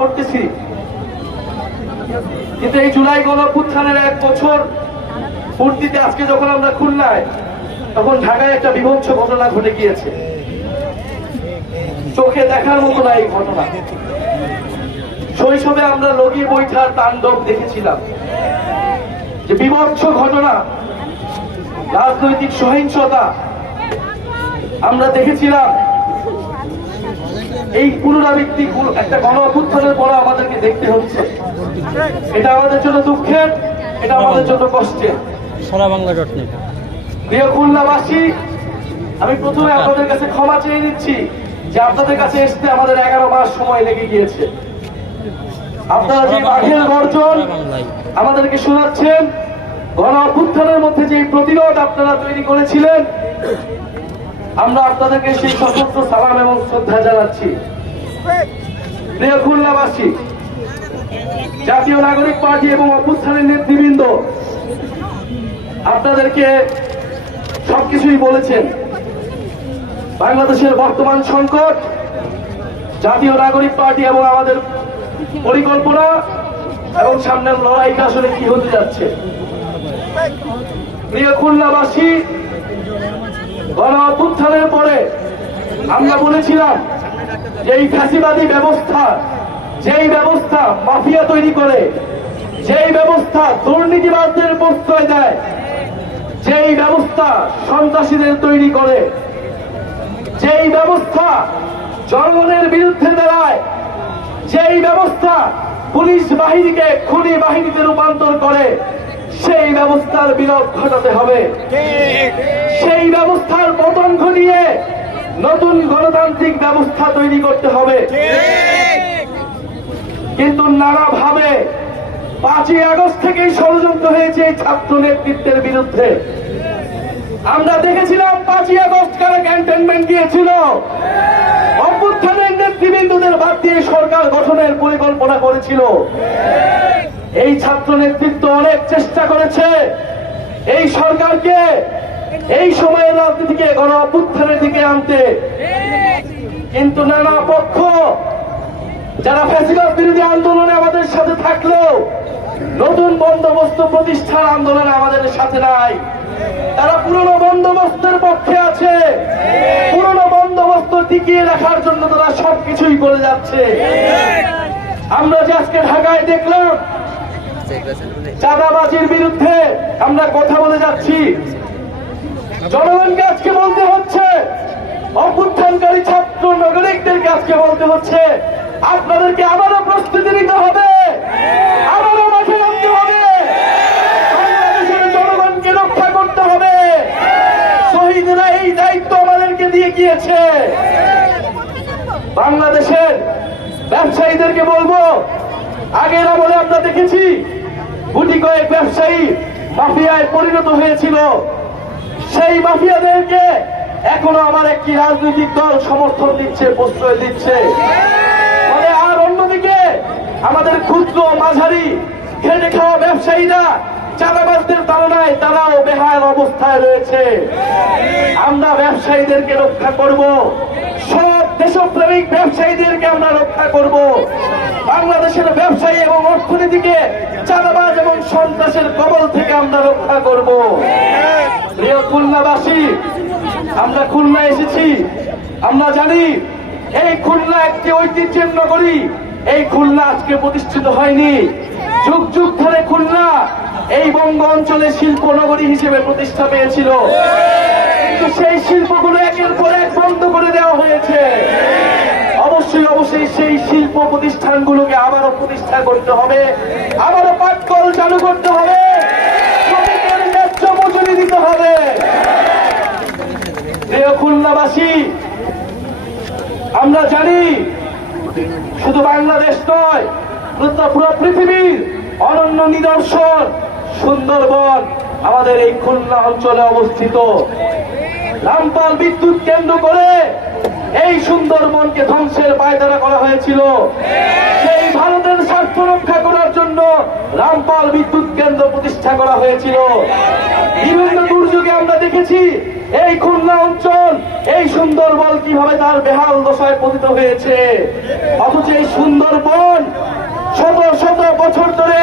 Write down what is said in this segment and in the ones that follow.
করতেছি। কিন্তু এই জুলাই গণঅভ্যুত্থানের 1 বছর পূর্তিতে আজকে যখন আমরা খুলনায়, তখন ঢাকায় একটা বিভৎস ঘটনা ঘটে গিয়েছে। চোখে দেখার মতো না এই ঘটনা। শৈশবে আমরা লগি বৈঠার তাণ্ডব দেখেছিলাম, যে বিভৎস ঘটনা, রাজনৈতিক সহিংসতা আমরা দেখেছিলাম। এই পুনরাবৃত্তি একটা গণঅভ্যুত্থানের পর আমাদেরকে দেখতে হচ্ছে। এটা আমাদের জন্য দুঃখের, এটা আমাদের জন্য কষ্টের। প্রিয় খুলনাবাসী, আমি প্রথমে আপনাদের কাছে ক্ষমা চেয়ে নিচ্ছি যে আপনাদের কাছে আসতে আমাদের 11 মাস সময় লেগে গিয়েছে। আপনারা যে বাঘের গর্জন আমাদেরকে শোনাচ্ছেন, গণঅভ্যুত্থানের মধ্যে যে প্রতিরোধ আপনারা তৈরি করেছিলেন, আমরা আপনাদেরকে সেই সশস্ত্র সালাম এবং শ্রদ্ধা জানাচ্ছি। প্রিয় খুলনাবাসী, জাতীয় নাগরিক পার্টি এবং অভ্যুত্থানের নেতৃবৃন্দ আপনাদেরকে সবকিছুই বলেছেন। বাংলাদেশের বর্তমান সংকট, জাতীয় নাগরিক পার্টি এবং আমাদের পরিকল্পনা এবং সামনের লড়াইটা আসলে কি হতে যাচ্ছে। প্রিয় খুলনাবাসী, গণঅভ্যুত্থানের পরে আমরা বলেছিলাম যে এই ফ্যাসিবাদী ব্যবস্থা, যেই ব্যবস্থা মাফিয়া তৈরি করে, যেই ব্যবস্থা দুর্নীতিবাদদের প্রশ্রয় দেয়, যেই ব্যবস্থা সন্ত্রাসীদের তৈরি করে, যেই ব্যবস্থা জনগণের বিরুদ্ধে দাঁড়ায়, যেই ব্যবস্থা পুলিশ বাহিনীকে খুনি বাহিনীতে রূপান্তর করে, সেই ব্যবস্থার বিলোপ ঘটাতে হবে। সেই ব্যবস্থার পতন ঘটিয়ে নতুন গণতান্ত্রিক ব্যবস্থা তৈরি করতে হবে। কিন্তু নানাভাবে 5ই আগস্ট থেকেই ষড়যন্ত্র হয়েছে ছাত্র নেতৃত্বের বিরুদ্ধে। আমরা দেখেছিলাম 5ই আগস্ট কারা ক্যান্টনমেন্ট দিয়েছিল, অভ্যুত্থানের নেতৃবৃন্দদের বাদ দিয়ে সরকার গঠনের পরিকল্পনা করেছিল। এই ছাত্র নেতৃত্ব অনেক চেষ্টা করেছে এই সরকারকে এই সময়ের রাজনীতিকে গণঅভ্যুত্থানের দিকে আনতে, কিন্তু নানা পক্ষ যারা ফ্যাসিবাদ বিরোধী আন্দোলনে আমাদের সাথে থাকলেও নতুন বন্দোবস্ত প্রতিষ্ঠার আন্দোলনে আমাদের সাথে নাই। তারা পুরনো বন্দোবস্তের পক্ষে আছে, পুরনো বন্দোবস্ত টিকিয়ে রাখার জন্য তারা সবকিছুই করে যাচ্ছে। আমরা যে আজকে ঢাকায় দেখলাম চাঁদাবাজির বিরুদ্ধে আমরা কথা বলে যাচ্ছি, জনগণকে আজকে বলতে হচ্ছে, অভ্যুত্থানকারী ছাত্র নাগরিকদেরকে আজকে বলতে হচ্ছে, আপনাদেরকে আবারও প্রস্তুতি নিতে হবে, আবারও মাঠে নামতে হবে, বাংলাদেশের জনগণকে রক্ষা করতে হবে। শহীদরা এই দায়িত্ব আমাদেরকে দিয়ে গিয়েছে। বাংলাদেশের ব্যবসায়ীদেরকে বলবো, আগের আমলে আমরা দেখেছি গুটি কয়েক ব্যবসায়ী মাফিয়ায় পরিণত হয়েছিল, সেই মাফিয়াদেরকে এখনো আমার একটি রাজনৈতিক দল সমর্থন দিচ্ছে, প্রশ্রয় দিচ্ছে। মানে আর অন্যদিকে আমাদের ক্ষুদ্র মাঝারি খেটে খাওয়া ব্যবসায়ীরা চাঁদাবাজদের তাড়নায় তারাও বেহাল অবস্থায় রয়েছে। আমরা ব্যবসায়ীদেরকে রক্ষা করব, সব দেশপ্রেমিক ব্যবসায়ীদেরকে আমরা রক্ষা করব। বাংলাদেশের ব্যবসায়ী এবং অর্থনীতিকে চাঁদাবাজ এবং সন্ত্রাসের কবল থেকে আমরা রক্ষা করব। প্রিয় খুলনাবাসী, আমরা খুলনা এসেছি, আমরা জানি এই খুলনা একটি ঐতিহ্যের নগরী। এই খুলনা আজকে প্রতিষ্ঠিত হয়নি, যুগ যুগ ধরে খুলনা এই বঙ্গ অঞ্চলে শিল্প নগরী হিসেবে প্রতিষ্ঠা পেয়েছিল, কিন্তু সেই শিল্পগুলো একের পর এক বন্ধ করে দেওয়া হয়েছে। অবশ্যই সেই শিল্প প্রতিষ্ঠানগুলোকে আবারও প্রতিষ্ঠা করতে হবে, আবারও পাটকল চালু করতে হবে, শ্রমিকের ন্যায্য মজুরি দিতে হবে। প্রিয় খুলনাবাসী, আমরা জানি শুধু বাংলাদেশ নয়, পুরো পৃথিবীর অনন্য নিদর্শন সুন্দরবন আমাদের এই খুলনা অঞ্চলে অবস্থিত। রামপাল বিদ্যুৎ কেন্দ্র করে এই সুন্দরবনকে ধ্বংসের পায়তারা করা হয়েছিল। সেই ভারতের স্বার্থ রক্ষা করার জন্য রামপাল বিদ্যুৎ কেন্দ্র প্রতিষ্ঠা করা হয়েছিল। বিভিন্ন দুর্যোগে আমরা দেখেছি এই খুলনা অঞ্চল, এই সুন্দরবন কিভাবে তার বেহাল দশায় পতিত হয়েছে। অথচ এই সুন্দরবন শত শত বছর ধরে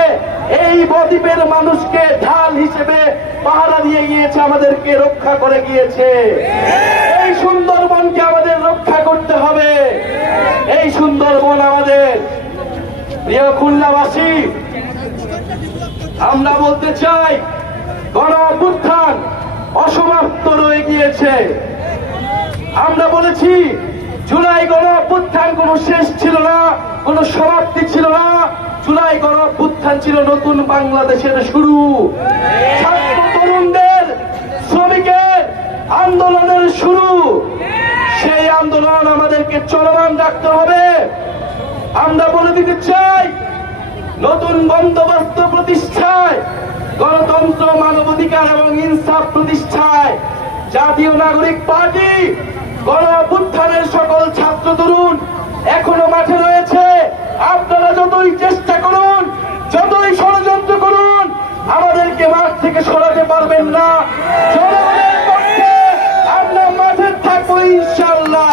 এই বদ্বীপের মানুষকে ঢাল হিসেবে পাহারা দিয়ে গিয়েছে, আমাদেরকে রক্ষা করে গিয়েছে। এই সুন্দরবনকে আমাদের রক্ষা করতে হবে। এই সুন্দরবন আমাদের। প্রিয় খুলনাবাসী, আমরা বলতে চাই, গণ অভ্যুত্থান অসমাপ্ত রয়ে গিয়েছে। আমরা বলেছি জুলাই গণ অভ্যুত্থান কোন শেষ ছিল না, কোন সমাপ্তি ছিল না। জুলাই গণ অভ্যুত্থান ছিল নতুন বাংলাদেশের শুরু, ছাত্র তরুণদের, শ্রমিকের আন্দোলনের শুরু। সেই আন্দোলন আমাদেরকে চলমান রাখতে হবে। আমরা বলে দিতে চাই, নতুন বন্দোবস্ত প্রতিষ্ঠায়, গণতন্ত্র, মানবাধিকার এবং ইনসাফ প্রতিষ্ঠায় জাতীয় নাগরিক পার্টি গণ অভ্যুত্থানের সকল ছাত্র তরুণ এখনো মাঠে রয়েছে। আপনারা যতই চেষ্টা করুন, যতই ষড়যন্ত্র করুন, আমাদেরকে মাঠ থেকে সরাতে পারবেন না। জনগণের পক্ষে আমরা মাঠে থাকবো ইনশাআল্লাহ।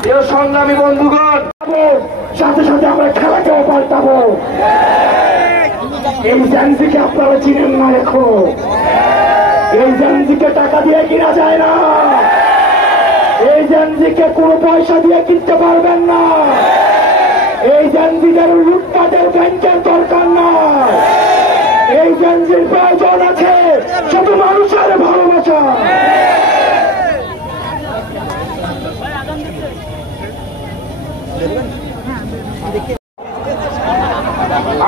প্রিয় সংগ্রামী বন্ধুগণ, সাথে সাথে আমরা খেলাকেও পাল্টাবো। এই জানজিকে আপনারা চিনেন না এখনো। এই জানজিকে টাকা দিয়ে কিনা যায় না, এই জানজিকে কোনো পয়সা দিয়ে কিনতে পারবেন না। এই জানজিদের লুটপাটের ব্যাংকের দরকার না। এই জানজির প্রয়োজন আছে শুধু মানুষের ভালোবাসা।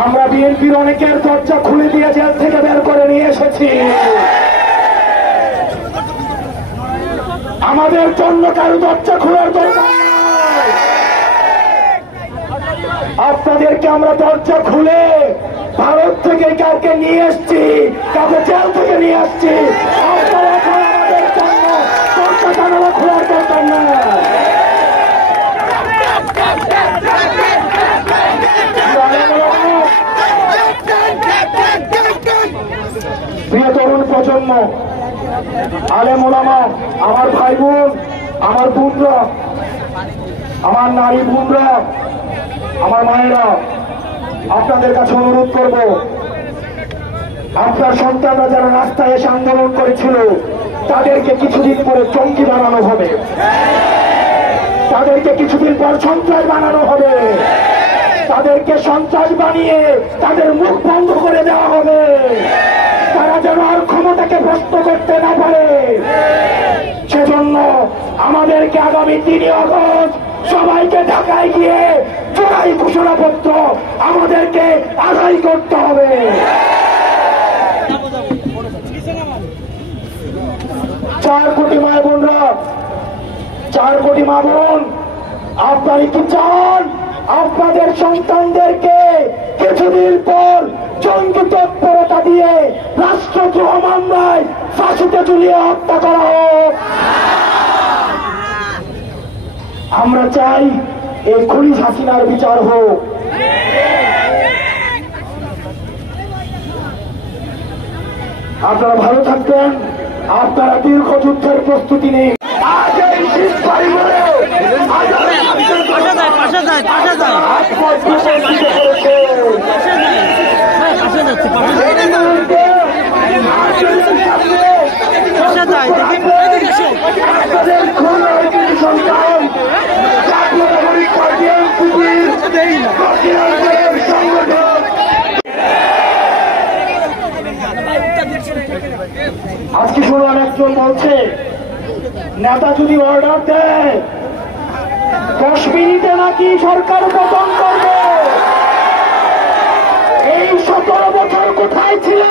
আমরা বিএনপির অনেকের দরজা খুলে দিয়ে জেল থেকে বের করে নিয়ে এসেছি। আমাদের জন্য কারো দরজা খোলার দরকার নাই। আপনাদেরকে আমরা দরজা খুলে ভারত থেকে কাউকে নিয়ে এসছি, কাউকে জেল থেকে নিয়ে আসছি। আপনারা এখন আমাদের জন্য দরজা জানালা খোলার দরকার নাই। প্রিয় তরুণ প্রজন্ম, আলেম ওলামা, আমার ভাই বোন, আমার বোনরা, আমার নারী বোনরা, আমার মায়েরা, আপনাদের কাছে অনুরোধ করব, আপনার সন্তানরা যারা রাস্তায় এসে আন্দোলন করেছিল তাদেরকে কিছুদিন পরে চমকি বানানো হবে। তাদেরকে কিছুদিন পর সন্ত্রাস বানানো হবে, তাদেরকে সন্ত্রাস বানিয়ে তাদের মুখ বন্ধ করে দেওয়া হবে, তারা যেন আর ক্ষমতাকে ভ্রষ্ট করতে না পারে। সেজন্য আমাদেরকে আগামী 3 আগস্ট সবাইকে ঢাকায় গিয়ে জুলাই ঘোষণাপত্র আমাদেরকে আদায় করতে হবে। 4 কোটি মা বোনরা, 4 কোটি মা বোন, আপনারা কি চান আপনাদের সন্তানদেরকে কিছুদিন পর জঙ্গি তৎপরতা দিয়ে রাষ্ট্রদ্রোহ মামলায় ফাঁসিতে ঝুলিয়ে হত্যা করা হোক? আমরা চাই এই খুনি হাসিনার বিচার হোক। আপনারা ভালো থাকবেন, আপনারা দীর্ঘ যুদ্ধের প্রস্তুতি নিন। আজ এই শীত বাড়িগুলো আজকে শুনলাম একজন বলছে নেতা যদি অর্ডার দেয় 10 মিনিটে নাকি সরকার পতন করবে। এই 17 বছর কোথায় ছিল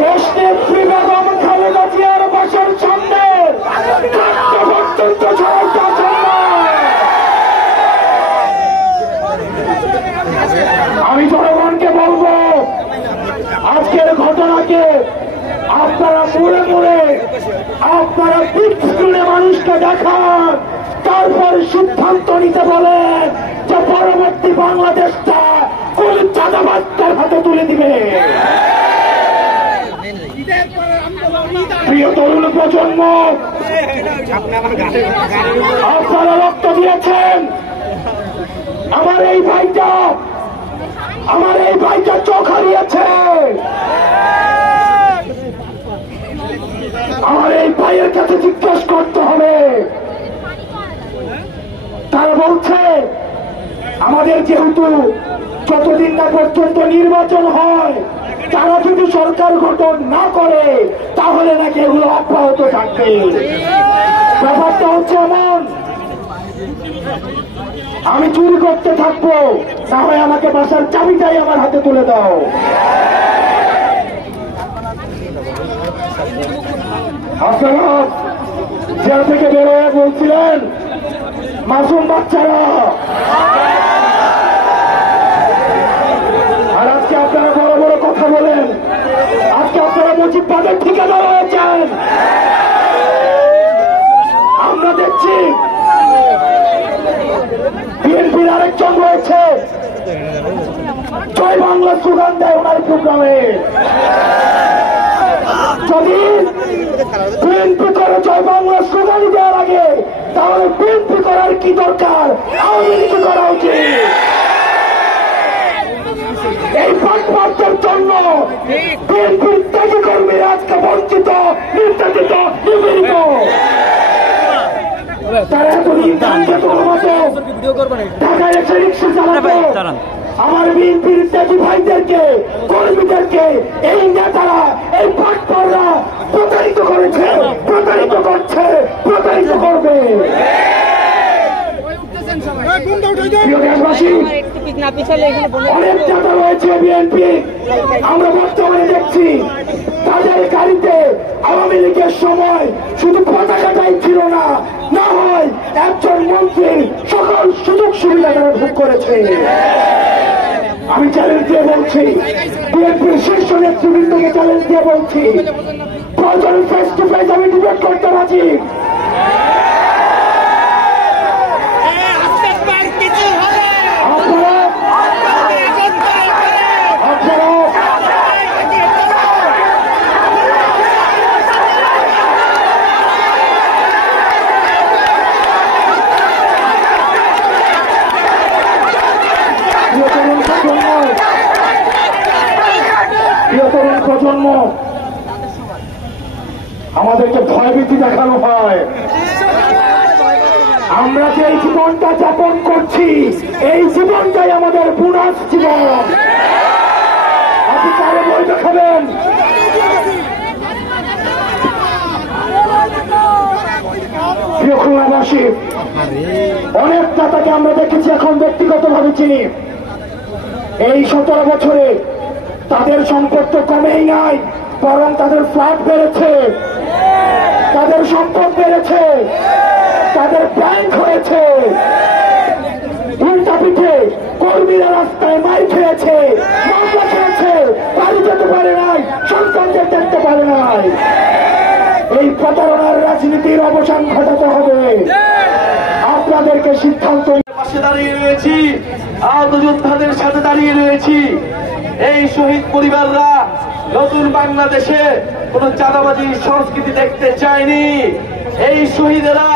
দেশনেত্রী বেগম খালেদা জিয়ার বাসার সামনে? আমি জনগণকে বলবো আজকের ঘটনাকে আপনারা মুড়ে মুড়ে আপনারা বিগ স্ক্রিনে মানুষকে দেখান, তারপর সিদ্ধান্ত নিতে বলেন যে পরবর্তী বাংলাদেশটা কোন চাঁদাবাজদের হাতে তুলে দিবে। প্রিয় তরুণ প্রজন্ম, আপনারা রক্ত দিয়েছেন। আমার এই ভাইটা চোখ হারিয়েছে। আমার এই ভাইয়ের কাছে জিজ্ঞেস করতে হবে। তারা বলছে আমাদের যেহেতু যতদিন না পর্যন্ত নির্বাচন হয় তারা যদি সরকার গঠন না করে তাহলে নাকি এগুলো অব্যাহত থাকবে। ব্যাপারটা হচ্ছে এমন, আমি চুরি করতে থাকবো, না হয় আমাকে বাসার চাবিটাই আমার হাতে তুলে দাও। আপনারা জেল থেকে বের হয়ে বলছিলেন মাসুম বাচ্চারা, আর আজকে আপনারা বড় বড় কথা বলেন। আজকে আপনারা মুজিববাদের ঠিকাদার হয়েছেন। আমরা দেখছি বিএনপির আরেকজন রয়েছে জয় বাংলা স্লোগান দেয় ওনার প্রোগ্রামে। যদি বিএনপি করে জয় বাংলা স্লোগান দেওয়ার আগে তাহলে বিএনপি করার কি দরকার, আওয়ামী লীগ করা উচিত। এই পাটপাটের জন্য বিএনপির ত্যাগী কর্মীরা আজকে বঞ্চিত, নির্যাতিত, নিপীড়িত। তারা এতদিন ঢাকায় এসে রিক্সা চালাতো। আমার বিএনপির ত্যাগী ভাইদেরকে, কর্মীদেরকে এই নেতারা, এই পাটপাড়রা প্রতারিত করেছে, প্রতারিত করছে, প্রতারিত করবে। অনেক নেতা রয়েছে বিএনপি, আমরা বর্তমানে দেখছি তাদের গাড়িতে আওয়ামী লীগের সময় শুধু পতাকাটাই ছিল না, না হয় একজন মন্ত্রীর সকল সুযোগ সুবিধা তারা ভোগ করেছে। আমি চ্যালেঞ্জ দিয়ে বলছি, বিএনপির শীর্ষ নেতৃবৃন্দকে চ্যালেঞ্জ দিয়ে বলছি, প্রয়োজন ফেস টু ফেস আমি ডিবেট করতে রাজি। প্রজন্ম আমাদেরকে ভয়ভীতি দেখানো হয়। আমরা যে এই জীবনটা যাপন করছি, এই জীবনটাই আমাদের বুনাস জীবন। আপনি কারে বই দেখাবেন? প্রিয় খুলনাবাসী, অনেক নেতাকে আমরা দেখেছি, এখন ব্যক্তিগতভাবে চিনি। এই 17 বছরে তাদের সম্পদ তো কমেই নাই, বরং তাদের ফ্ল্যাট বেড়েছে, তাদের সম্পদ বেড়েছে, তাদের ব্যাংক হয়েছে। উল্টা পিঠে কর্মীরা রাস্তায় মার খেয়েছে, মামলা খেয়েছে, বাড়ি যেতে পারে নাই, সন্তানদের দেখতে পারে নাই। এই প্রতারণার রাজনীতির অবসান ঘটাতে হবে। আপনাদেরকে সিদ্ধান্ত পাশে দাঁড়িয়ে রয়েছি, আহত যোদ্ধাদের সাথে দাঁড়িয়ে রয়েছি। এই শহীদ পরিবাররা নতুন বাংলাদেশে কোন চাঁদাবাজি সংস্কৃতি দেখতে চায়নি। এই শহীদেরা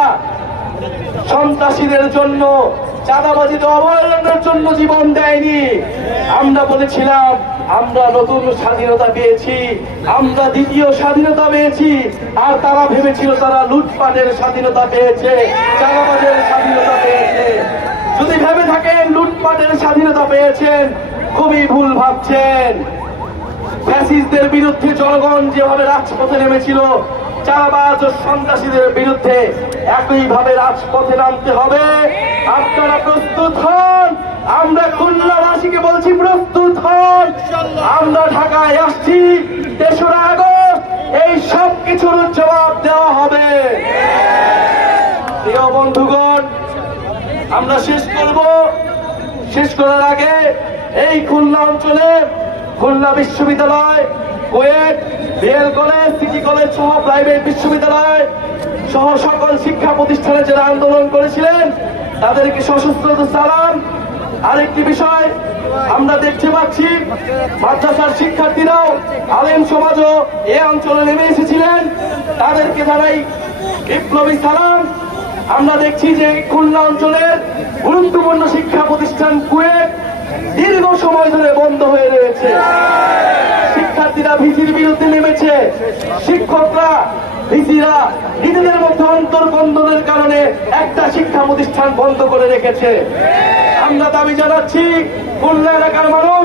সন্ত্রাসীদের জন্য, চাঁদাবাজিতে অবহেলনের জন্য জীবন দেয়নি। আমরা বলেছিলাম আমরা নতুন স্বাধীনতা পেয়েছি, আমরা দ্বিতীয় স্বাধীনতা পেয়েছি, আর তারা ভেবেছিল তারা লুটপাটের স্বাধীনতা পেয়েছে, চাঁদাবাজের স্বাধীনতা পেয়েছে। যদি ভেবে থাকেন লুটপাটের স্বাধীনতা পেয়েছেন, খুবই ভুল ভাবছেন। ফ্যাসিস্টদের বিরুদ্ধে জনগণ যেভাবে রাজপথে নেমেছিল, চাঁদাবাজ ও সন্ত্রাসীদের বিরুদ্ধে একইভাবে রাজপথে নামতে হবে। আপনারা প্রস্তুত হন? আমরা খুলনাবাসীকে বলছি প্রস্তুত হন। আমরা ঢাকায় আসছি 3রা আগস্ট, এই সব কিছুর জবাব দেওয়া হবে। প্রিয় বন্ধুগণ, আমরা শেষ করার আগে এই খুলনা অঞ্চলে খুলনা বিশ্ববিদ্যালয়, KUET, BL college, city college সহ প্রাইভেট বিশ্ববিদ্যালয় সহ সকল শিক্ষা প্রতিষ্ঠানে যারা আন্দোলন করেছিলেন তাদেরকে সশস্ত্র সালাম। আরেকটি বিষয় আমরা দেখতে পাচ্ছি, মাদ্রাসার শিক্ষার্থীরাও, আলেম সমাজও এ অঞ্চলে নেমে এসেছিলেন, তাদেরকে জানাই বিপ্লবী সালাম। আমরা দেখছি যে খুলনা অঞ্চলের গুরুত্বপূর্ণ শিক্ষা প্রতিষ্ঠান কুয়েট দীর্ঘ সময় ধরে বন্ধ হয়ে রয়েছে। শিক্ষার্থীরা ভিসির বিরুদ্ধে নেমেছে, শিক্ষকরা, ভিসিরা নিজেদের মধ্যে অন্তর্বন্ধনের কারণে একটা শিক্ষা প্রতিষ্ঠান বন্ধ করে রেখেছে। আমরা দাবি জানাচ্ছি, খুলনা এলাকার মানুষ,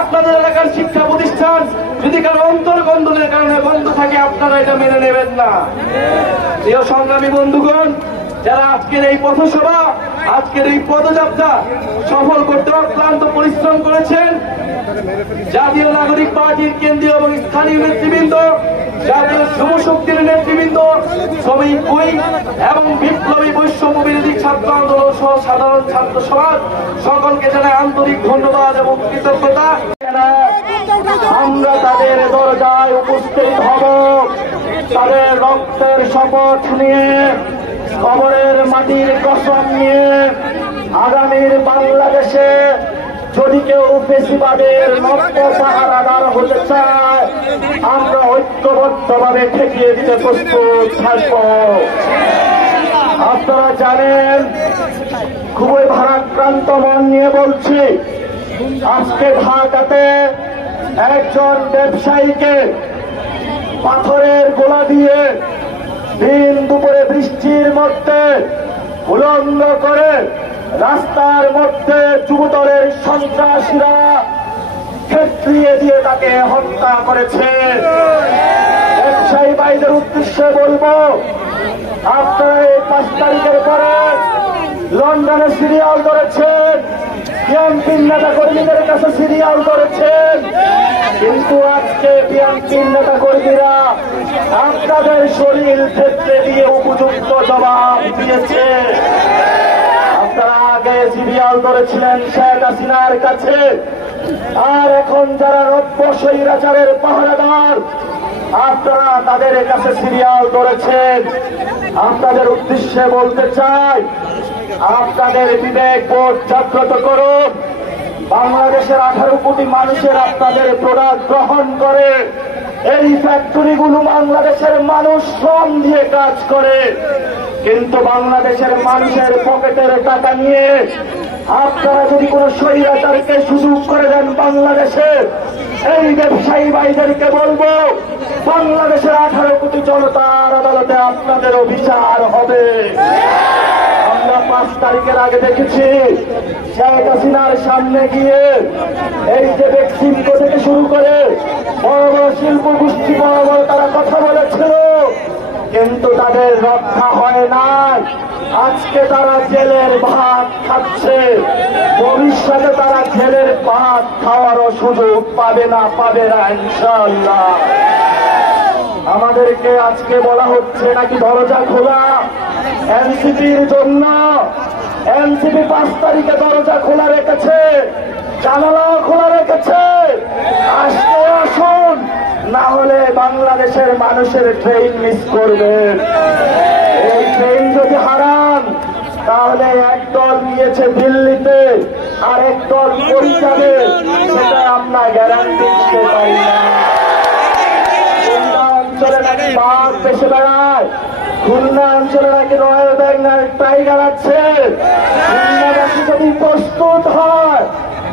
আপনাদের এলাকার শিক্ষা প্রতিষ্ঠান যদি কারো অন্তর্বন্ধনের কারণে বন্ধ থাকে, আপনারা এটা মেনে নেবেন না। প্রিয় সংগ্রামী বন্ধুগণ, যারা আজকের এই পথসভা, আজকের এই পদযাত্রা সফল করতে অক্লান্ত পরিশ্রম করেছেন, জাতীয় নাগরিক পার্টির কেন্দ্রীয় এবং স্থানীয় নেতৃবৃন্দ, জাতীয় যুবশক্তির নেতৃবৃন্দ, শ্রমিক বই এবং বিপ্লবী বৈষম্য বিরোধী ছাত্র আন্দোলন সহ সাধারণ ছাত্র সমাজ সকলকে জানাই আন্তরিক ধন্যবাদ এবং কৃতজ্ঞতা। আমরা তাদের দরজায় উপস্থিত হব, তাদের রক্তের শপথ নিয়ে, কবরের মাটির কসম নিয়ে। আগামীর বাংলাদেশে যদি কেউ ফেসিবাদের নব্য পাহারাদার হতে চায়, আমরা ঐক্যবদ্ধভাবে ঠেকিয়ে দিতে প্রস্তুত থাকব। আপনারা জানেন, খুবই ভারাক্রান্ত মন নিয়ে বলছি, আজকে ঢাকাতে একজন ব্যবসায়ীকে পাথরের গোলা দিয়ে দিন দুপুরে বৃষ্টির মধ্যে উলঙ্গ করে রাস্তার মধ্যে যুবদলের সন্ত্রাসীরা ক্ষেত্রিয়ে দিয়ে তাকে হত্যা করেছে। ব্যবসায়ী ভাইদের উদ্দেশ্যে বলবো, আপনারা এই 5 তারিখের পরে লন্ডনে সিরিয়াল ধরেছেন, বিএনপির নেতা কর্মীদের কাছে সিরিয়াল ধরেছেন, কিন্তু আজকে বিএনপির নেতা কর্মীরা আপনাদের শরীর ক্ষেত্রে দিয়ে উপযুক্ত জবাব দিয়েছে। আপনারা আগে সিরিয়াল ধরেছিলেন শেখ হাসিনার কাছে, আর এখন যারা নব্য স্বৈরাচারের পাহারাদার, আপনারা তাদের কাছে সিরিয়াল ধরেছেন। আপনাদের উদ্দেশ্যে বলতে চাই, আপনাদের বিবেক বোধ জাগ্রত করুন। বাংলাদেশের 18 কোটি মানুষের আপনাদের প্রোডাক্ট গ্রহণ করে, এই ফ্যাক্টরিগুলো বাংলাদেশের মানুষ শ্রম দিয়ে কাজ করে, কিন্তু বাংলাদেশের মানুষের পকেটের টাকা নিয়ে আপনারা যদি কোন স্বৈরাচারকে সুযোগ করে দেন বাংলাদেশে, এই ব্যবসায়ী ভাইদেরকে বলবো, বাংলাদেশের 18 কোটি জনতার আদালতে আপনাদেরও বিচার হবে। আমরা 5 তারিখের আগে দেখেছি শেখ হাসিনার সামনে গিয়ে এই যে ব্যক্তিত্ব থেকে শুরু করে বড় বড় শিল্প গোষ্ঠী বড় বড় তারা কথা বলেছিল, কিন্তু তাদের রক্ষা হয় না। আজকে তারা জেলের ভাত খাচ্ছে, ভবিষ্যতে তারা জেলের ভাত খাওয়ারও সুযোগ পাবে না ইনশাআল্লাহ। আমাদেরকে আজকে বলা হচ্ছে নাকি দরজা খোলা এনসিপির জন্য। এনসিপি 5 তারিখে দরজা খোলা রেখেছে, জানালাও খোলা রেখেছে। আসতে আসুন, না হলে বাংলাদেশের মানুষের ট্রেন মিস করবেন। এই ট্রেন যদি হারান তাহলে একদল গিয়েছে দিল্লিতে আর একদল কই যাবে সেটা আমরা গ্যারান্টি দিতে পারি না। খুলনা অঞ্চলে নাকি বাঘ বেশি বেড়ায়, খুলনা অঞ্চলে নাকি রয়্যাল বেঙ্গল টাইগার আছে। খুলনাবাসী যদি প্রস্তুত হয়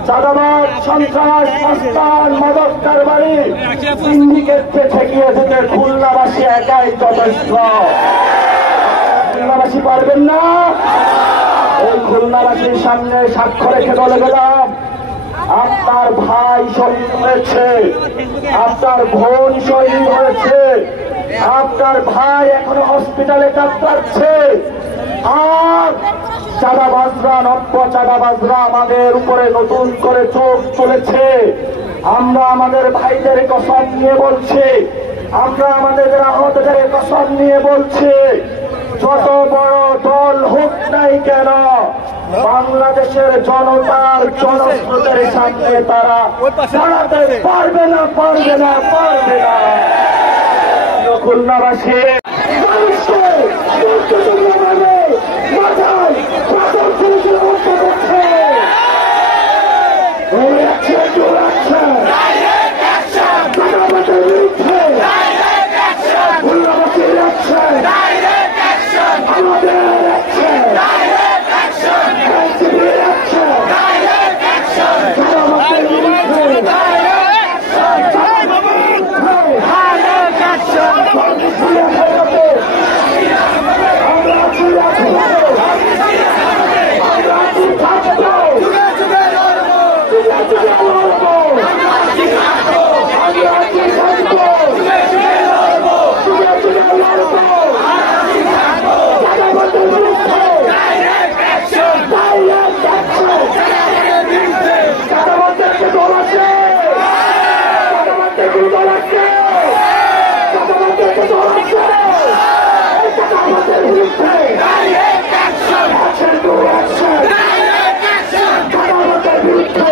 চাঁদাবাদ, সন্ত্রাস, মস্তান, মাদক কারবারি, সিন্ডিকেটকে ঠেকিয়ে দিতে খুলনাবাসী একাই যথেষ্ট। খুলনাবাসী পারবেন না? ওই খুলনাবাসীর সামনে সাক্ষ্য রেখে বলে গেলাম, আপনার ভাই শহীদ হয়েছে, আপনার বোন শহীদ হয়েছে, আপনার ভাই এখনো হসপিটালে কাতরাচ্ছে। আর চাঁদাবাজরা, নব্য চাঁদাবাজরা আমাদের উপরে নতুন করে চোখ তুলেছে। আমরা আমাদের ভাইদের কসম নিয়ে বলছি, আমরা আমাদের আহতদের কসম নিয়ে বলছি, যত বড় দল হোক নাই কেন বাংলাদেশের জনতার জনস্রোতের সামনে তারা দাঁড়াতে পারবে না। খুলনাবাসী মাথায় পাথর ছেড়ে হত্যা করছে, বিরুদ্ধে খুলনাবাসীর অ্যাকশন, আমাদের অ্যাকশন, এনসিপির অ্যাকশন, আমাদের বিরুদ্ধে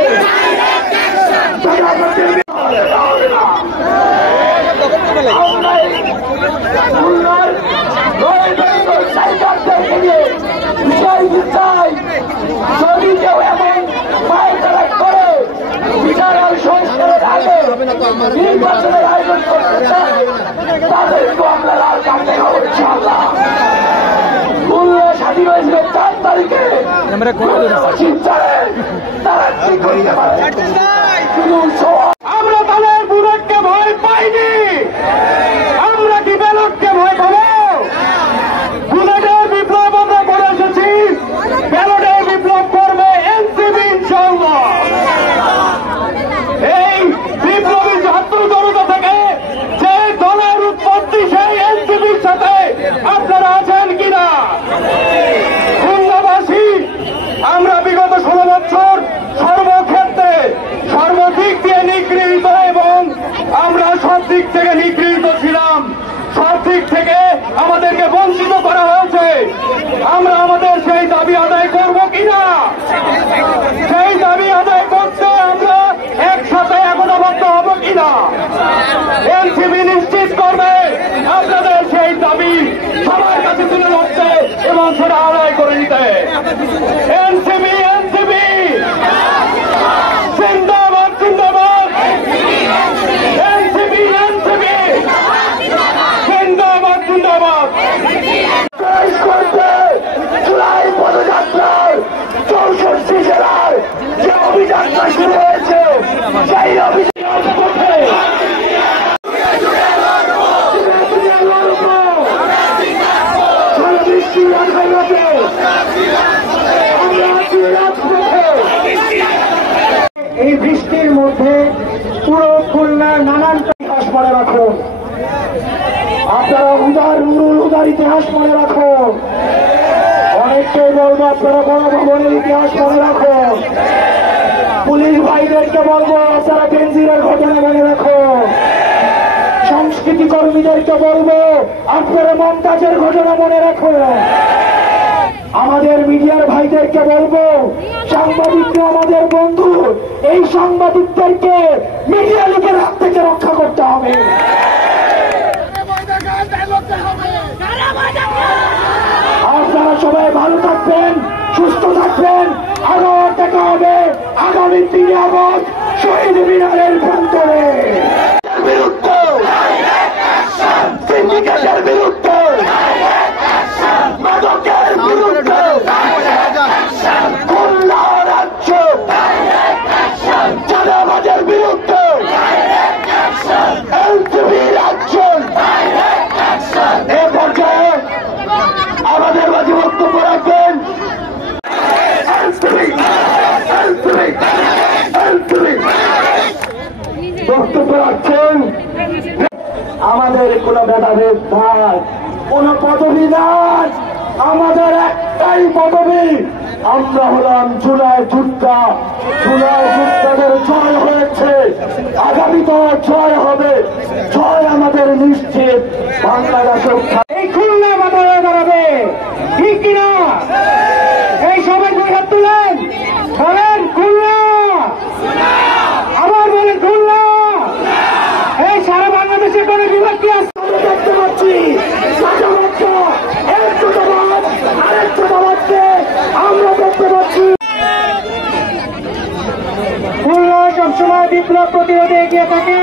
যদি কেউ এমন পায়তারা করে বিচারাল সংস্কারের আগে নির্বাচনের আয়োজন করতে চায় তাদেরকে আমরা লাল কার্ড দেখাবো ইনশাআল্লাহ। খুলনা স্বাধীন হয়েছিল 4 তারিখে, তারা কি করতে পারে? আমরা তাদের বুলেটকে ভয় পাইনি, আমরা কি ব্যালটকে ভয় পাবো? বুলেটের বিপ্লব আমরা করে এসেছি, ব্যালটের বিপ্লব করবে এনসিপি ইনশাআল্লাহ। এই বিপ্লবী ছাত্র জনতা থেকে যে দলের উৎপত্তি সেই এনসিপির সাথে আপনারা আছেন কিনা? খুলনাবাসী আমরা বিগত 16 বছর সর্বক্ষেত্রে সর্বদিক দিয়ে নিগৃহীত এবং আমরা সব দিক থেকে নিগৃহীত ছিলাম, সব দিক থেকে আমাদেরকে বঞ্চিত করা হয়েছে। আমরা আমাদের সেই দাবি আদায় করব কিনা? সেই দাবি আদায় করতে আমরা একসাথে একতাবদ্ধ হব কিনা? এনসিপি নিশ্চিত করবে আপনাদের সেই দাবি সবার কাছে তুলে ধরতে এবং সেটা আদায় করে নিতে। এনসিপি জিন্দাবাদ, জিন্দাবাদ। এনসিপি জিন্দাবাদ, জিন্দাবাদ। জুলাই পদযাত্রার 64 জেলার যে অভিযাত্রা শুরু হয়েছে সেই অভিযান আদালতে, আমরা আছি রাজপথে। এই বৃষ্টির মধ্যে পুরো খুলনার নানান ইতিহাস মনে রাখুন। আপনারা উদার ইতিহাস মনে রাখুন। অনেককেই বলবো আপনারা গণভবনের ইতিহাস মনে রাখুন। পুলিশ ভাইদেরকে বলবো আপনারা বেনজিরের ঘটনা মনে রাখুন। সংস্কৃতি কর্মীদেরকে বলবো আপনারা মমতাজের ঘটনা মনে রাখুন। আমাদের মিডিয়ার ভাইদেরকে বলবো সাংবাদিকরা আমাদের বন্ধু, এই সাংবাদিকদেরকে মিডিয়া লোকের হাত থেকে রক্ষা করতে হবে। আপনারা সবাই ভালো থাকবেন, সুস্থ থাকবেন। আরো দেখা হবে আগামী 3 আগস্ট শহীদ মিনারের প্রান্তরে। বিরুদ্ধে সিন্ডিকেটের বিরুদ্ধে, মাদকের বিরুদ্ধে, খুলনা রাজ্য চাঁদাবাজের বিরুদ্ধে, এনসিপি রাজ্য। এ পর্যায়ে আমাদের মাঝে বক্তব্য রাখবেন বক্তব্য রাখছেন আমাদের কোন ভেদাভেদ নাই, কোন পদবি নাই, আমাদের একটাই পদবি, আমরা হলাম জুলাই যোদ্ধা। জুলাই যোদ্ধাদের জয় হয়েছে, আগামী তো জয় হবে, জয় আমাদের নিশ্চিত। বাংলাদেশের এই খুলনা বাজারে দাঁড়াবে, ঠিক কিনা? এই সবাই দুই হাত তুলেন, বলেন খুলনা, আবার বলেন খুলনা। এই সারা বাংলাদেশে কোন বিভাগ কি আছে? আমরা দেখতে পাচ্ছি আমরা দেখতে পাচ্ছি খুলনা সবসময় বিপ্লব প্রতিরোধে এগিয়ে থাকে।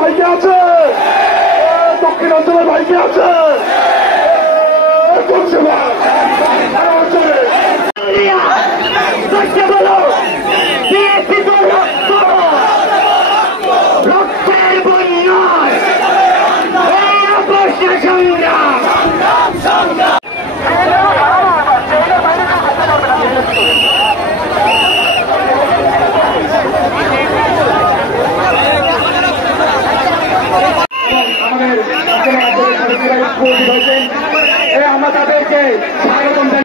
ভাইকে আছে, দক্ষিণ অঞ্চলের ভাইকে আছে, রক্তের বন্যায় সংগ্রাম। আমরা তাদেরকে স্বাগতম জানাই।